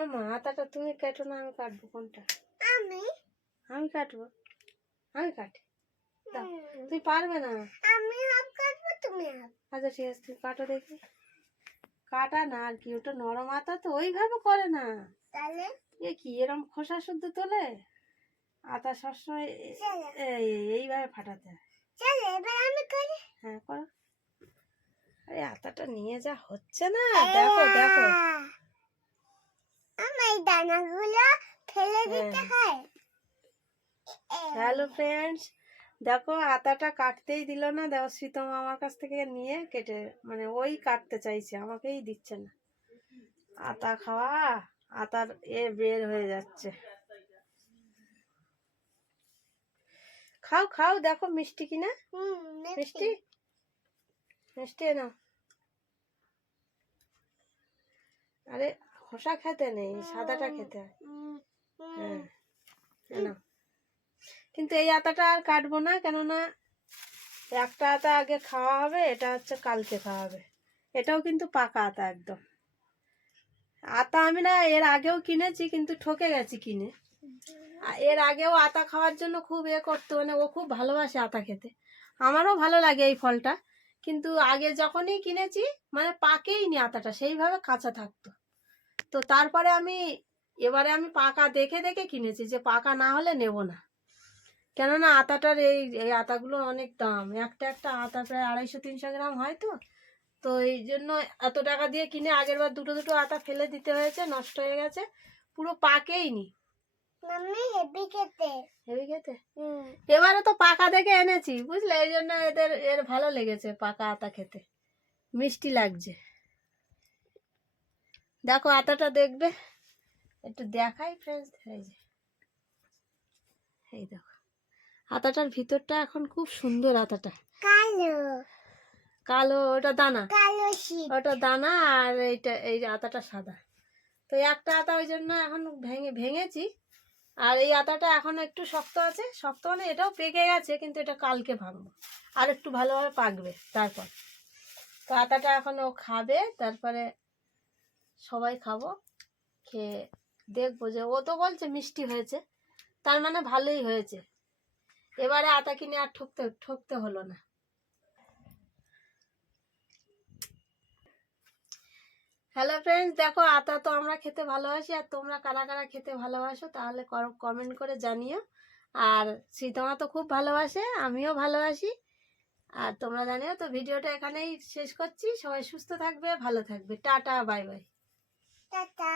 মামা আতাটা তুমি কেটো না আমি কাটবো কোনটা? আমি? আমি কাটবো। আমি কাটি। তুই পারবে না। আমি হাফ কাটবো তুমি হাফ। আচ্ছা ঠিক আছে তুমি কাটো দেখি। কাটা না আর কি ওটা নরম আতা তো ওইভাবে করে না। তাহলে? এ কি এরম খোসা শুদ্ধ তোলে? আতা সবসময় এইভাবে ফাটাতে হয়। চলো এবার আমি করি। হ্যাঁ করো। আরে আতাটা নিয়ে যা হচ্ছে না। দেখো দেখো। এই দানাগুলো ফেলে দিতে হয়। হ্যালো ফ্রেন্ডস দেখো আতাটা কাটতেই দিল না দেখো শীতম আমার কাছ থেকে নিয়ে কেটে মানে ওই কাটতে চাইছে আমাকেই দিচ্ছে না। আতা খাওয়া আতার এ বের হয়ে যাচ্ছে। খাও খাও দেখো মিষ্টি কিনা। হুম, মিষ্টি? মিষ্টি এনো আরে খোসা খেতে নেই সাদাটা খেতে। হয় হ্যাঁ কিন্তু এই আতাটা আর কাটবো না কেননা একটা আতা আগে খাওয়া হবে এটা হচ্ছে কালকে খাওয়া হবে। এটাও কিন্তু পাকা আতা একদম। আতা আমি না এর আগেও কিনেছি কিন্তু ঠকে গেছি কিনে। এর আগেও আতা খাওয়ার জন্য খুব এ করতো মানে ও খুব ভালোবাসে আতা খেতে। আমারও ভালো লাগে এই ফলটা কিন্তু আগে যখনই কিনেছি মানে পাকেই নি আতাটা সেইভাবে কাঁচা থাকতো। তো তারপরে আমি এবারে আমি পাকা দেখে দেখে কিনেছি যে পাকা না হলে নেব না। কেননা আতাটার এই এই আতাগুলো অনেক দাম। একটা একটা আতা প্রায় আড়াইশো তিনশো গ্রাম হয় তো। তো এই জন্য এত টাকা দিয়ে কিনে আগের বার দুটো দুটো আতা ফেলে দিতে হয়েছে নষ্ট হয়ে গেছে। পুরো পাকেই নি। মাম্মি হেভি খেতে। এবারে তো পাকা দেখে এনেছি বুঝলে? এই জন্য এদের এর ভালো লেগেছে পাকা আতা খেতে। মিষ্টি লাগছে। দেখো আতাটা দেখবে। একটু দেখাই ফ্রেন্ডস এই যে। এই দেখো। আতাটার ভিতরটা এখন খুব সুন্দর আতাটা কালো। কালো ওটা দানা। কালো ওটা দানা আর এইটা এই যে আতাটা সাদা। তো এই একটা আতা ওই জন্য এখন ভেঙে ভেঙেছি। আর এই আতাটা এখন একটু শক্ত আছে। শক্ত মানে এটাও পেকে গেছে কিন্তু এটা কালকে ভাঙবো। আর একটু ভালোভাবে পাকবে তারপর। তো আতাটা এখন ও খাবে তারপরে সবাই খাব, খেয়ে দেখব যে ও তো বলছে মিষ্টি হয়েছে, তার মানে ভালোই হয়েছে। এবারে আতা কিনে আর ঠকতে ঠকতে হলো না। হ্যালো ফ্রেন্ডস দেখো আতা তো আমরা খেতে ভালোবাসি, আর তোমরা কারা কারা খেতে ভালোবাসো তাহলে কমেন্ট করে জানিও। আর সীতামা তো খুব ভালোবাসে, আমিও ভালোবাসি। আর তোমরা জানিও তো, ভিডিওটা এখানেই শেষ করছি। সবাই সুস্থ থাকবে, ভালো থাকবে। Tata bye bye tata